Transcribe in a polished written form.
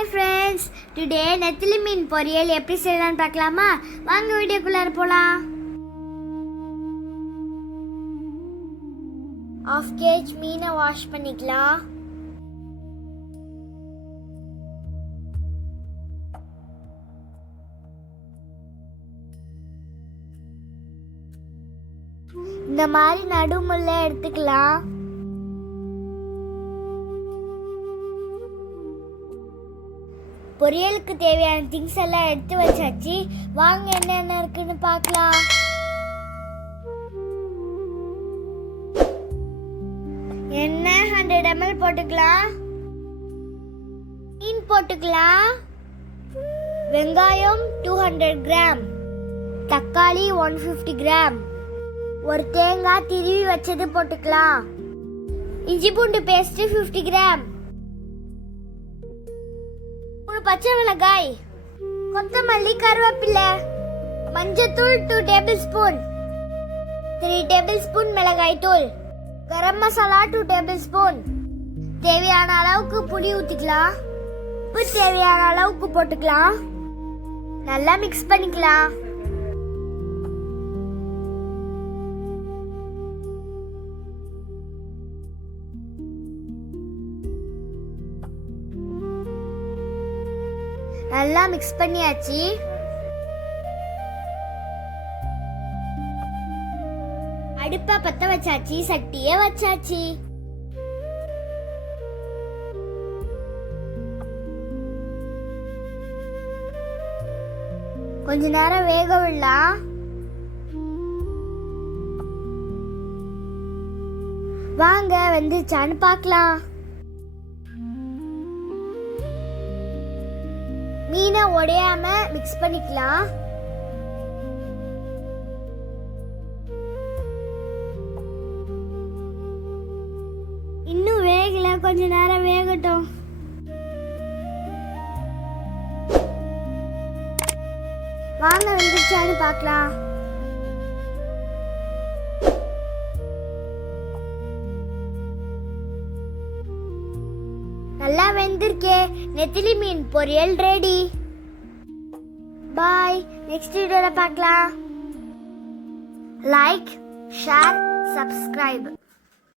Hi friends, today நெத்திலி மீன் பொரியல் எப்படி செய்யலாம்னு பார்க்கலாமா? வாங்க வீடியோக்குள்ளார போகலாம். 1/2 kg மீனை வாஷ் பண்ணிக்கலாம். இந்த மாதிரி நடுமுள்ள எடுத்துக்கலாம். பொரியலுக்கு தேவையான திங்ஸ் எல்லாம் எடுத்து வச்சாச்சு. வாங்க என்னென்ன இருக்குன்னு பார்க்கலாம். எண்ணெய் 100 ml போட்டுக்கலாம். மீன் போட்டுக்கலாம். வெங்காயம் 200 கிராம், தக்காளி 150 கிராம், ஒரு தேங்காய் திருவி வச்சது போட்டுக்கலாம். இஞ்சி பூண்டு பேஸ்ட் 50 கிராம், பச்சை மிளகாய், கொத்தமல்லி, கருவேப்பிலை, மஞ்சத்தூள் 2 டேபிள் ஸ்பூன், 3 டேபிள் ஸ்பூன் மிளகாய் தூள், கரம் மசாலா 2 டேபிள் ஸ்பூன். தேவையான அளவுக்கு புளி ஊற்றிக்கலாம். உப்பு தேவையான அளவுக்கு போட்டுக்கலாம். நல்லா மிக்ஸ் பண்ணிக்கலாம். நல்லா மிக்ஸ் பண்ணியாச்சு. அடுப்பை பத்த வச்சாச்சு, சட்டியை வச்சாச்சு. கொஞ்ச நேரம் வேக விடலாம். வாங்க வெந்துச்சான்னு பார்க்கலாம். மீனை உடையாம மிக்ஸ் பண்ணிக்கலாம். இன்னும் வேகல, கொஞ்ச நேரம் வேகட்டும். வாங்க வெந்துச்சான்னு பார்க்கலாம். நல்லா வெந்திருக்கே. நெத்திலி மீன் பொரியல் ரெடி. பாய், நெக்ஸ்ட் வீடியோல பார்க்கலாம். Like, share, subscribe.